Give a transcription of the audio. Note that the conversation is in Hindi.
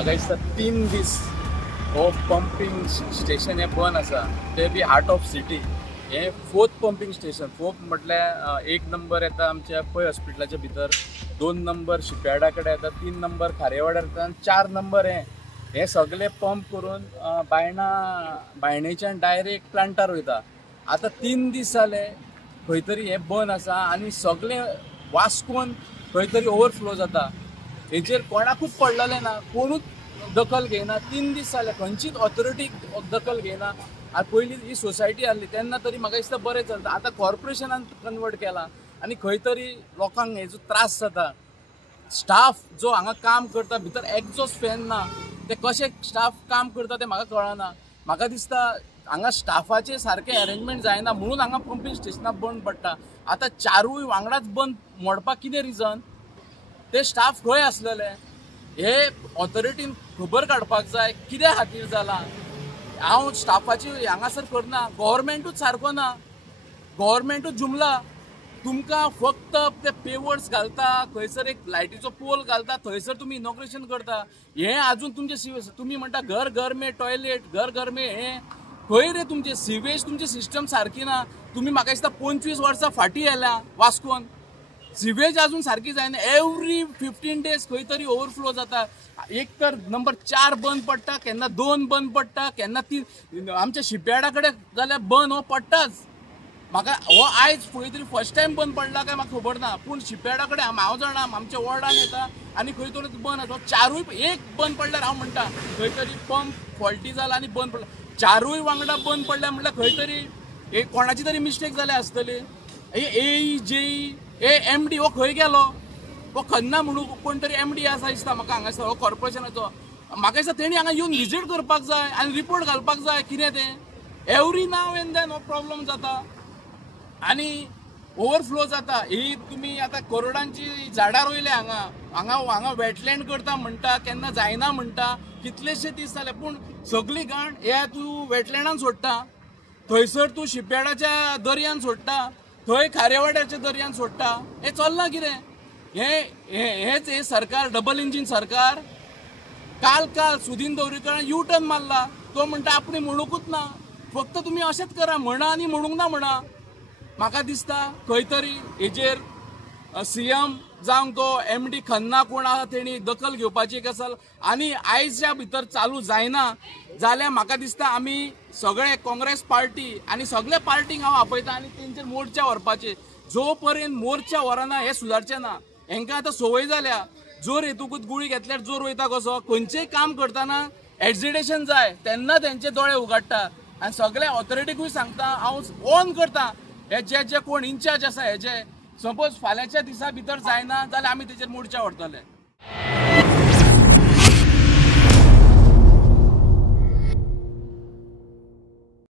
म्हाका दिसता 3 दीस हो पंपिंग स्टेशन हे बंद आसा, ते बी हार्ट ऑफ सिटी. हे 4th पंपिंग स्टेशन. 4th म्हटल्यार 1 नंबर येता आमच्या पै हॉस्पिटलाच्या भितर, 2 नंबर शिपयार्डा कडेन येता, 3 नंबर खारेवाड्यार येता आनी 4 नंबर हे सगळे पंप करून बायणेच्यान डायरेक्ट प्लांटार वयता. आतां 3 दीस जाले खंय तरी हे बंद आसा आनी सगळे वास्कोन खंय तरी ओवरफ्लो जाता. हेचेर कोणाकूच पडलेलें ना, कोणूच दखल घेयना. 3 दीस जाले खंयचीच ऑथॉरिटी दखल घेयना. पयलीं ही सोसायटी आसली तेन्ना तरी म्हाका दिसता बरें चलता. आतां कॉर्पोरेशनान कन्वर्ट केला आनी खंय तरी लोकांक हेजो त्रास जाता. स्टाफ जो हांगा काम करता भितर एक्झॉस्ट फॅन ना, ते कशे स्टाफ काम करता ते म्हाका कळना. म्हाका दिसता हांगा स्टाफाचे सारके अरेंजमेंट जायना म्हणून हांगा पंपिंग स्टेशनां बंद पडटा. आतां 4य वांगडाच बंद मोडपाक कितें रिजन? ते स्टाफ खंय आसलेले? हे ऑथॉरिटीन खबर काडपाक जाय कित्या खातीर जाला. हांव स्टाफाची हांगासर करना, गव्हर्मेंटूच सारको ना, गव्हर्मेंटूच जुमला. तुमकां फक्त ते पेवर्ड्स घालता, खंयसर एक लायटीचो पोल घालता, थंयसर तुमी इनॉग्रेशन करता. हे आजून तुमचे तुमी म्हणटा घर घर में टॉयलेट, घर घर में हे खंय रे तुमचे सिवेज, तुमची सिस्टम सारकी ना. तुमी म्हाका दिसता 25 वर्सां फाटीं येल्या वास्कोन, सिवेज अजून सारकी जायना. एवरी 15 डेज खंय तरी ओवरफ्लो जाता. एक तर नंबर 4 बंद पडटा, केन्ना 2 बंद पडटा, केन्ना 3. आमच्या शिपयार्डा कडेन जाल्यार बंद हो पडटाच. म्हाका हो आयज खंय तरी फर्स्ट टायम बंद पडला काय म्हाका खबर ना, पूण शिपयार्डा कडेन हांव जाणा आमच्या वॉर्डान येता आनी खंय तरी बंद आसा. 4य एक बंद पडल्यार हांव म्हणटा खंय तरी पंप फॉल्टी जाला आनी बंद पडला. 4य वांगडा बंद पडल्या म्हटल्यार खंय तरी हे कोणाची तरी मिस्टेक जाली आसतली. ए जेई MD हो खंय गेलो? हो खन्ना म्हणून कोण तरी MD आसा दिसता म्हाका हांगासर हो कॉर्पोरेशनाचो. म्हाका दिसता तेणी हांगा येवन विजीट करपाक जाय आनी रिपोर्ट घालपाक जाय कितें तें. एवरी नाव एंड देन हो प्रॉब्लम जाता आनी ओवरफ्लो जाता. ही तुमी आतां करोडांची झाडां रोयले हांगा वेटलँड करता म्हणटा, केन्ना जायना म्हणटा, कितलेशे दीस जाले. पूण सगळी घाण हे तूं वेटलँडान सोडटा, थंयसर तूं शिपयार्डाच्या दर्यान सोडटा, थंय खारेवाड्याच्या दर्यान सोडटा. हे चल्लां कितें? हेच हे सरकार डबल इंजीन सरकार. काल सुदीन दवरीकर यू टर्न मारला. तो म्हणटा आपणी म्हणूकूच ना, फक्त तुमी अशेंच करा म्हणा आनी म्हणूंक ना म्हणा. म्हाका दिसता खंय तरी हेजेर CM जावं तो MD खन्ना कोण आसा तेणी दखल घेवपाची गजाल. आनी आयजच्या भितर चालू जायना जाल्यार म्हाका दिसता आमी सगळे काँग्रेस पार्टी आनी सगळे पार्टींक हांव आपयता आनी तेंचेर मोर्चा व्हरपाचे. जो पर्यंत मोर्चा व्हरना हे सुदारचे ना. हेंकां आतां संवय जाल्या, जोर हेतूकूच गुळी घेतल्यार जोर वयता कसो. खंयचेंय काम करतना एग्जिटेशन जाय तेन्ना तेंचे दोळे उगडटा. आनी सगळ्या ऑथॉरिटीकूय सांगता, हांव ऑन करता हे जे कोण इन्चार्ज आसा हेजे, सपोज फाल्यांच्या दिसा भितर जायना जाल्यार आमी तेचेर मोर्चा व्हरतले.